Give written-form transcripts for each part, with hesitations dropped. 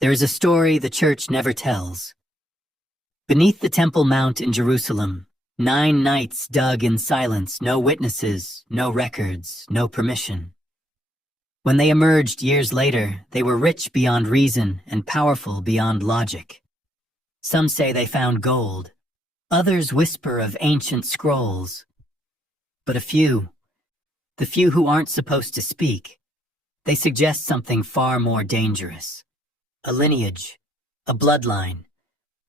There is a story the church never tells. Beneath the Temple Mount in Jerusalem, 9 knights dug in silence, no witnesses, no records, no permission. When they emerged years later, they were rich beyond reason and powerful beyond logic. Some say they found gold. Others whisper of ancient scrolls. But the few who aren't supposed to speak, they suggest something far more dangerous. A lineage, a bloodline,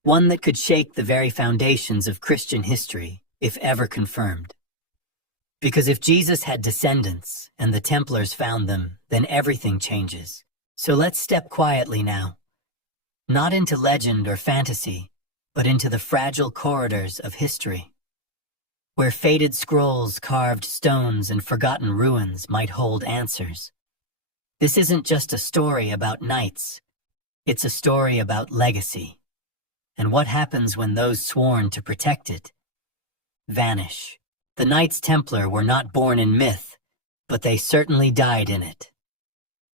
one that could shake the very foundations of Christian history, if ever confirmed. Because if Jesus had descendants, and the Templars found them, then everything changes. So let's step quietly now. Not into legend or fantasy, but into the fragile corridors of history, where faded scrolls, carved stones, and forgotten ruins might hold answers. This isn't just a story about knights. It's a story about legacy, and what happens when those sworn to protect it vanish. The Knights Templar were not born in myth, but they certainly died in it.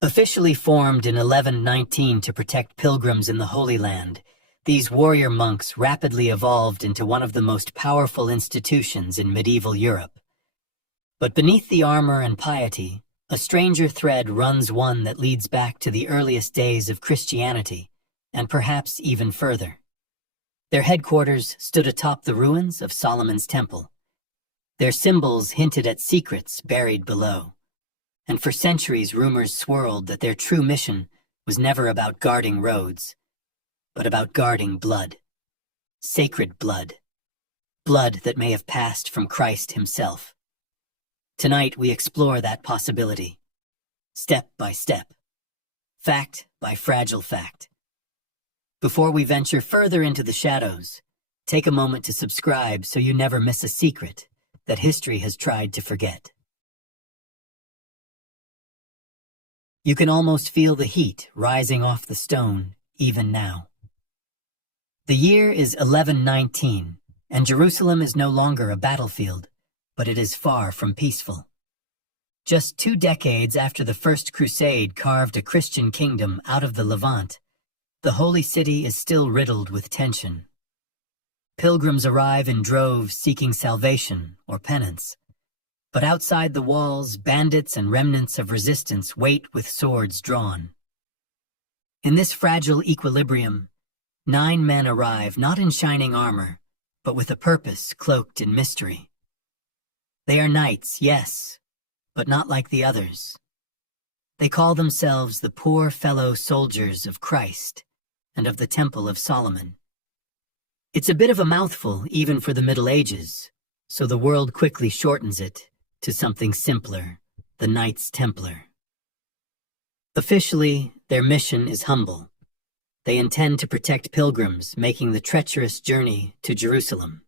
Officially formed in 1119 to protect pilgrims in the Holy Land, these warrior monks rapidly evolved into one of the most powerful institutions in medieval Europe. But beneath the armor and piety, a stranger thread runs, one that leads back to the earliest days of Christianity, and perhaps even further. Their headquarters stood atop the ruins of Solomon's Temple. Their symbols hinted at secrets buried below. And for centuries rumors swirled that their true mission was never about guarding roads, but about guarding blood. Sacred blood. Blood that may have passed from Christ himself. Tonight we explore that possibility, step by step, fact by fragile fact. Before we venture further into the shadows, take a moment to subscribe so you never miss a secret that history has tried to forget. You can almost feel the heat rising off the stone even now. The year is 1119, and Jerusalem is no longer a battlefield, but it is far from peaceful. Just 2 decades after the First Crusade carved a Christian kingdom out of the Levant, the Holy City is still riddled with tension. Pilgrims arrive in droves seeking salvation or penance, but outside the walls, bandits and remnants of resistance wait with swords drawn. In this fragile equilibrium, 9 men arrive not in shining armor, but with a purpose cloaked in mystery. They are knights, yes, but not like the others. They call themselves the poor fellow soldiers of Christ and of the Temple of Solomon. It's a bit of a mouthful even for the Middle Ages, so the world quickly shortens it to something simpler, the Knights Templar. Officially, their mission is humble. They intend to protect pilgrims making the treacherous journey to Jerusalem.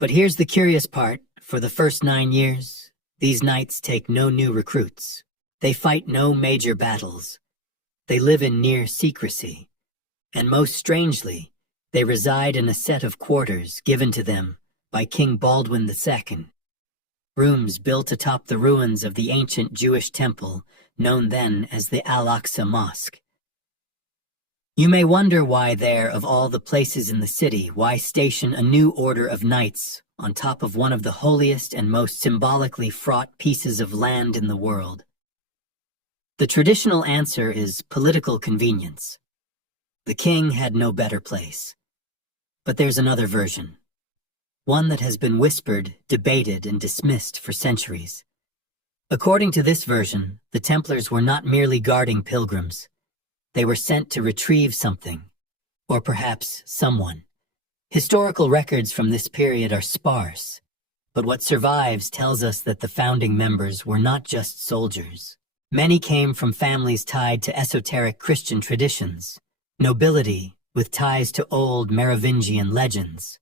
But here's the curious part. For the first 9 years, these knights take no new recruits. They fight no major battles. They live in near secrecy. And most strangely, they reside in a set of quarters given to them by King Baldwin II. Rooms built atop the ruins of the ancient Jewish temple, known then as the Al-Aqsa Mosque. You may wonder why there, of all the places in the city, why station a new order of knights on top of one of the holiest and most symbolically fraught pieces of land in the world. The traditional answer is political convenience. The king had no better place. But there's another version. One that has been whispered, debated, and dismissed for centuries. According to this version, the Templars were not merely guarding pilgrims. They were sent to retrieve something, or perhaps someone. Historical records from this period are sparse, but what survives tells us that the founding members were not just soldiers. Many came from families tied to esoteric Christian traditions, nobility with ties to old Merovingian legends,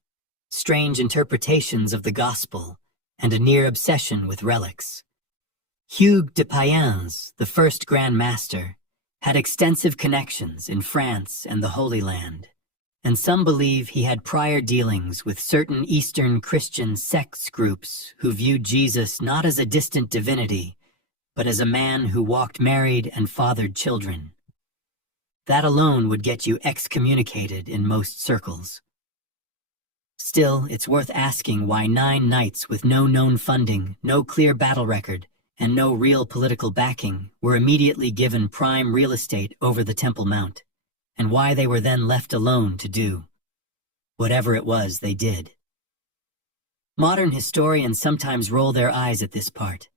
strange interpretations of the gospel, and a near obsession with relics. Hugues de Payens, the first Grand Master, had extensive connections in France and the Holy Land, and some believe he had prior dealings with certain Eastern Christian sects groups who viewed Jesus not as a distant divinity, but as a man who walked married and fathered children. That alone would get you excommunicated in most circles. Still, it's worth asking why 9 knights with no known funding, no clear battle record, and no real political backing were immediately given prime real estate over the Temple Mount, and why they were then left alone to do whatever it was they did. Modern historians sometimes roll their eyes at this part.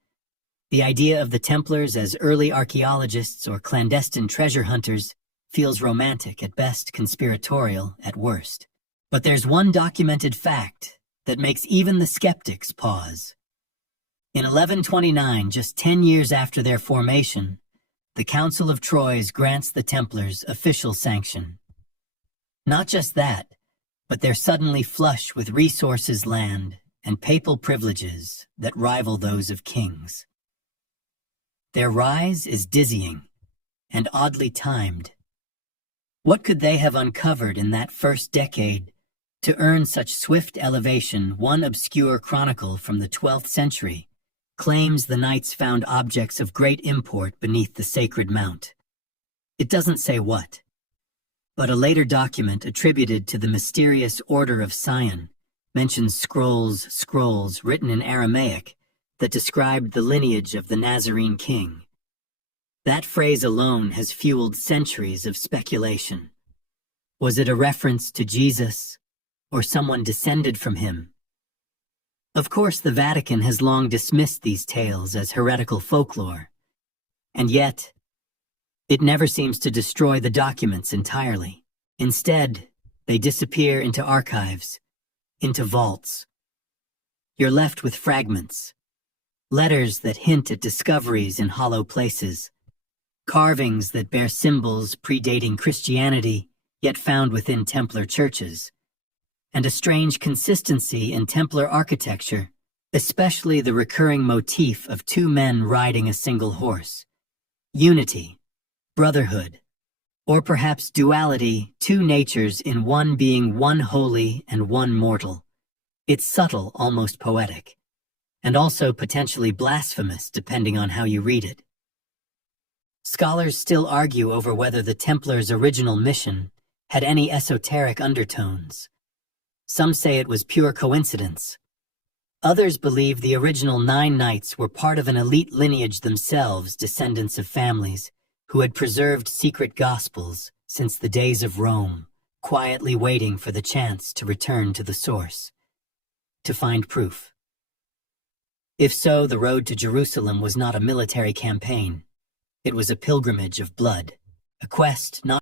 The idea of the Templars as early archaeologists or clandestine treasure hunters feels romantic at best, conspiratorial at worst. But there's one documented fact that makes even the skeptics pause. In 1129, just 10 years after their formation, the Council of Troyes grants the Templars official sanction. Not just that, but they're suddenly flush with resources, land, and papal privileges that rival those of kings. Their rise is dizzying and oddly timed. What could they have uncovered in that first decade to earn such swift elevation? One obscure chronicle from the 12th century claims the knights found objects of great import beneath the sacred mount. It doesn't say what, but a later document attributed to the mysterious Order of Sion mentions scrolls written in Aramaic that described the lineage of the Nazarene king. That phrase alone has fueled centuries of speculation. Was it a reference to Jesus, or someone descended from him? Of course, the Vatican has long dismissed these tales as heretical folklore, and yet, it never seems to destroy the documents entirely. Instead, they disappear into archives, into vaults. You're left with fragments, letters that hint at discoveries in hollow places, carvings that bear symbols predating Christianity, yet found within Templar churches, and a strange consistency in Templar architecture, especially the recurring motif of 2 men riding a single horse. Unity, brotherhood, or perhaps duality, 2 natures in one being, one holy and one mortal. It's subtle, almost poetic, and also potentially blasphemous depending on how you read it. Scholars still argue over whether the Templars' original mission had any esoteric undertones. Some say it was pure coincidence. Others believe the original 9 knights were part of an elite lineage themselves, descendants of families who had preserved secret gospels since the days of Rome, quietly waiting for the chance to return to the source, to find proof. If so, the road to Jerusalem was not a military campaign. It was a pilgrimage of blood, a quest not